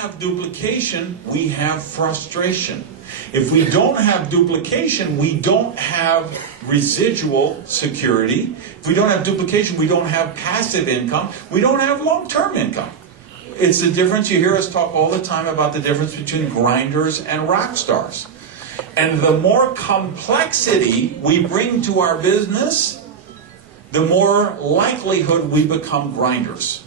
have duplication, we have frustration. If we don't have duplication, we don't have residual security. If we don't have duplication, we don't have passive income. We don't have long-term income. It's the difference. You hear us talk all the time about the difference between grinders and rock stars. And the more complexity we bring to our business, the more likelihood we become grinders.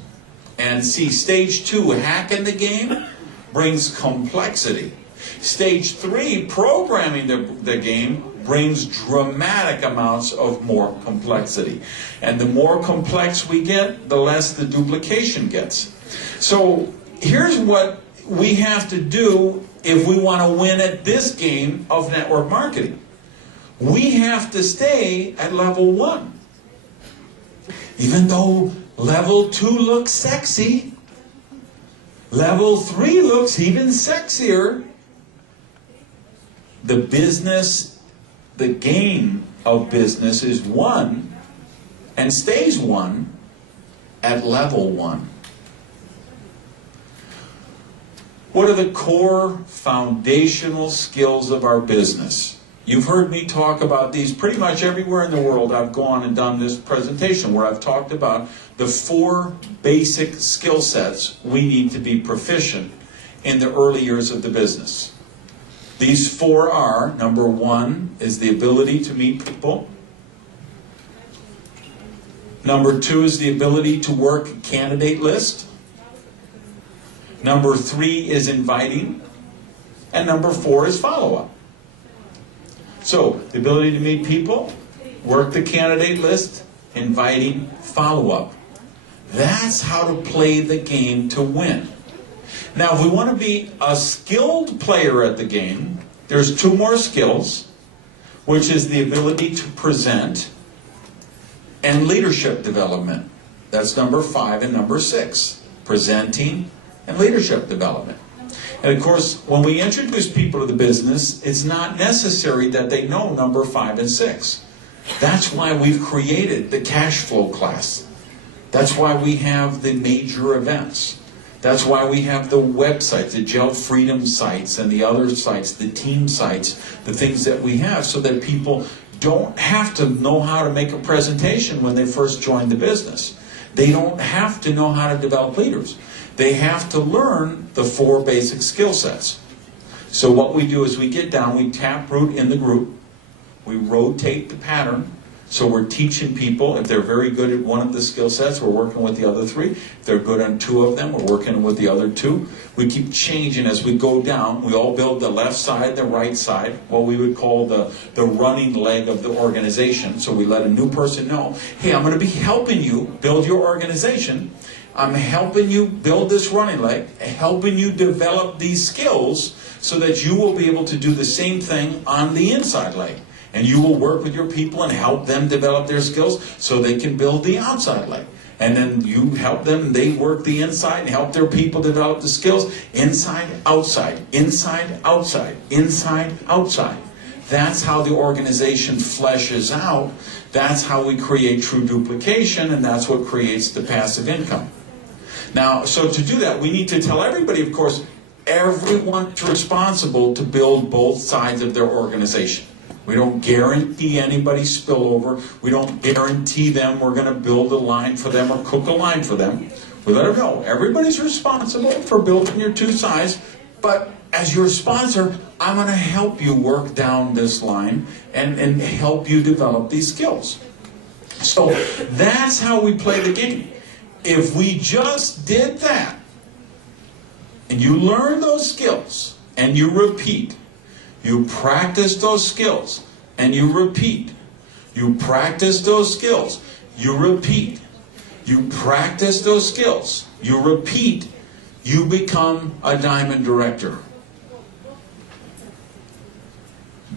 And see, stage 2, hacking the game, brings complexity. Stage 3, programming the game, brings dramatic amounts of more complexity. And the more complex we get, the less the duplication gets. So here's what we have to do if we want to win at this game of network marketing. We have to stay at level 1. Even though level 2 looks sexy, level 3 looks even sexier. The business, the game of business is won and stays won at level 1. What are the core foundational skills of our business? You've heard me talk about these pretty much everywhere in the world. I've gone and done this presentation where I've talked about the 4 basic skill sets we need to be proficient in the early years of the business. These 4 are, number 1 is the ability to meet people. Number 2 is the ability to work a candidate list. Number 3 is inviting. And number 4 is follow-up. So, the ability to meet people, work the candidate list, inviting, follow-up. That's how to play the game to win. Now, if we want to be a skilled player at the game, there's 2 more skills, which is the ability to present and leadership development. That's number 5 and number 6, presenting and leadership development. And of course, when we introduce people to the business, it's not necessary that they know number 5 and 6. That's why we've created the cash flow class. That's why we have the major events. That's why we have the websites, the Gel Freedom sites and the other sites, the team sites, the things that we have, so that people don't have to know how to make a presentation when they first join the business. They don't have to know how to develop leaders. They have to learn the 4 basic skill sets. So what we do is we get down, we taproot in the group, we rotate the pattern. So we're teaching people, if they're very good at one of the skill sets, we're working with the other 3. If they're good on 2 of them, we're working with the other 2. We keep changing as we go down. We all build the left side, the right side, what we would call the running leg of the organization. So we let a new person know, hey, I'm going to be helping you build your organization. I'm helping you build this running leg, helping you develop these skills so that you will be able to do the same thing on the inside leg. And you will work with your people and help them develop their skills so they can build the outside leg. And then you help them, they work the inside and help their people develop the skills inside, outside, inside, outside, inside, outside. That's how the organization fleshes out. That's how we create true duplication, and that's what creates the passive income. Now, so to do that, we need to tell everybody, of course, everyone's responsible to build both sides of their organization. We don't guarantee anybody spillover. We don't guarantee them we're going to build a line for them or cook a line for them. We let them know everybody's responsible for building your 2 sides, but as your sponsor, I'm going to help you work down this line and help you develop these skills. So that's how we play the game. If we just did that, and you learn those skills, and you repeat, you practice those skills, and you repeat. You practice those skills, you repeat. You practice those skills, you repeat. You become a diamond director.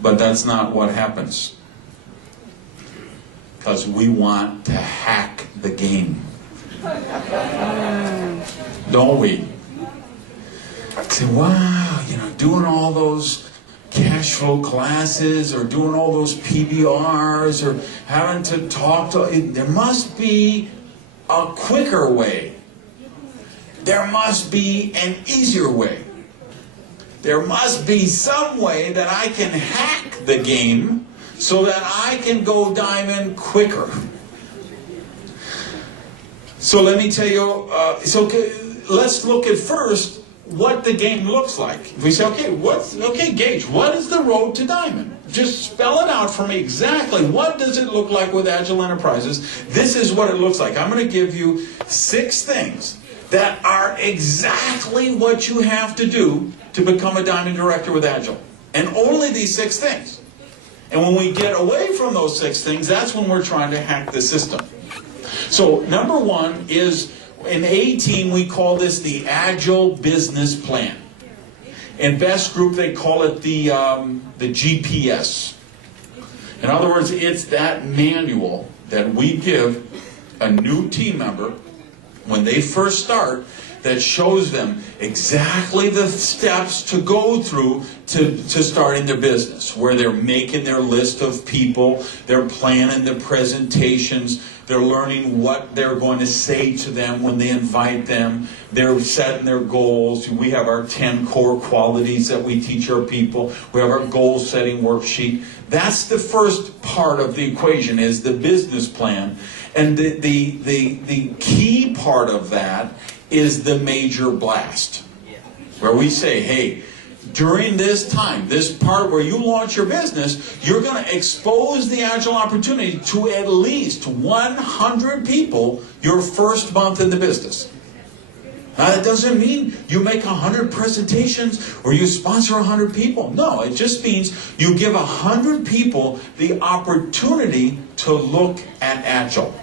But that's not what happens. Because we want to hack the game. Don't we? Say, wow, doing all those cash flow classes or doing all those PBRs or having to talk to, there must be a quicker way. there must be an easier way. There must be some way that I can hack the game so that I can go diamond quicker. So let me tell you, let's look at first what the game looks like. If we say, okay, Gage, what is the road to diamond? Just spell it out for me exactly. What does it look like with Agile Enterprises? This is what it looks like. I'm going to give you 6 things that are exactly what you have to do to become a diamond director with Agile. And only these 6 things. And when we get away from those 6 things, that's when we're trying to hack the system. So number 1 is, in A-Team, we call this the Agile Business Plan. In Best Group, they call it the GPS. In other words, it's that manual that we give a new team member when they first start, that shows them exactly the steps to go through to starting their business, where they're making their list of people, they're planning the presentations, they're learning what they're going to say to them when they invite them, they're setting their goals. We have our 10 core qualities that we teach our people. We have our goal setting worksheet. That's the first part of the equation, is the business plan. And the key part of that is the major blast, where we say, hey, during this time, this part where you launch your business, you're going to expose the Agile opportunity to at least 100 people your first month in the business. Now, that doesn't mean you make 100 presentations or you sponsor 100 people. No, it just means you give 100 people the opportunity to look at Agile.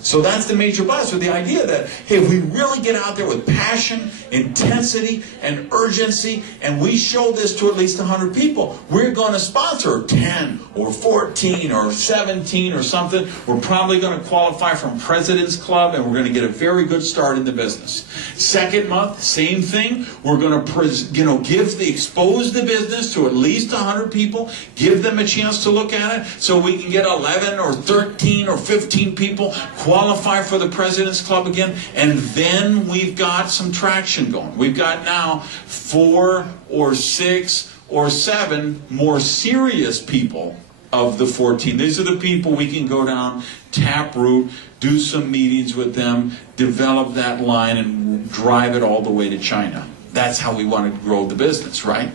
So that's the major blast, with the idea that, hey, if we really get out there with passion, intensity, and urgency, and we show this to at least 100 people, we're going to sponsor 10 or 14 or 17 or something. We're probably going to qualify from President's Club, and we're going to get a very good start in the business. Second month, same thing. We're going to expose the business to at least 100 people, give them a chance to look at it, so we can get 11 or 13 or 15 people qualify for the President's Club again, and then we've got some traction going. We've got now 4 or 6 or 7 more serious people of the 14. These are the people we can go down, taproot, do some meetings with them, develop that line, and drive it all the way to China. That's how we want to grow the business, right?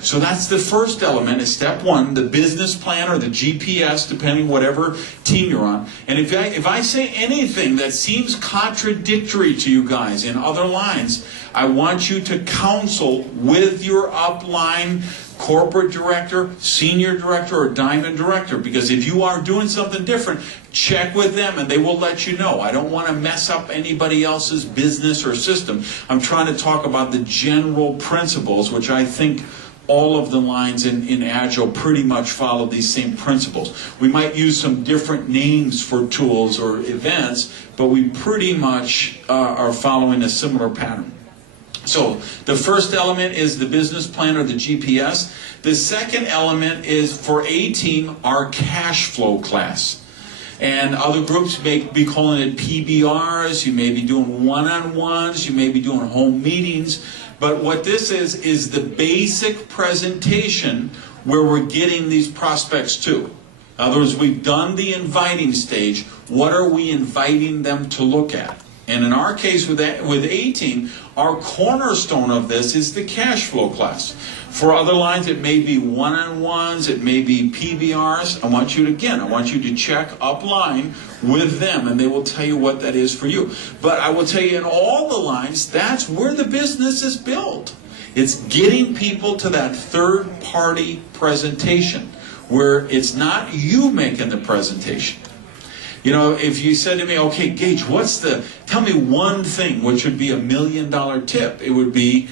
So that's the first element, is step 1, the business plan, or the GPS, depending whatever team you're on. And if I say anything that seems contradictory to you guys in other lines, I want you to counsel with your upline corporate director, senior director, or diamond director. Because if you are doing something different, check with them and they will let you know. I don't want to mess up anybody else's business or system. I'm trying to talk about the general principles, which I think all of the lines in Agile pretty much follow these same principles. We might use some different names for tools or events, but we pretty much are following a similar pattern. So the first element is the business plan, or the GPS. The second element is, for A-Team, our cash flow class. And other groups may be calling it PBRs. You may be doing one-on-ones. You may be doing home meetings. But what this is the basic presentation where we're getting these prospects to. In other words, we've done the inviting stage. What are we inviting them to look at? And in our case with A-Team, our cornerstone of this is the cash flow class. For other lines, it may be one-on-ones, it may be PBRs. I want you to check upline with them, and they will tell you what that is for you. But I will tell you, in all the lines, that's where the business is built. It's getting people to that third-party presentation, where it's not you making the presentation. You know, if you said to me, okay, Gage, tell me one thing which would be $1 million tip, it would be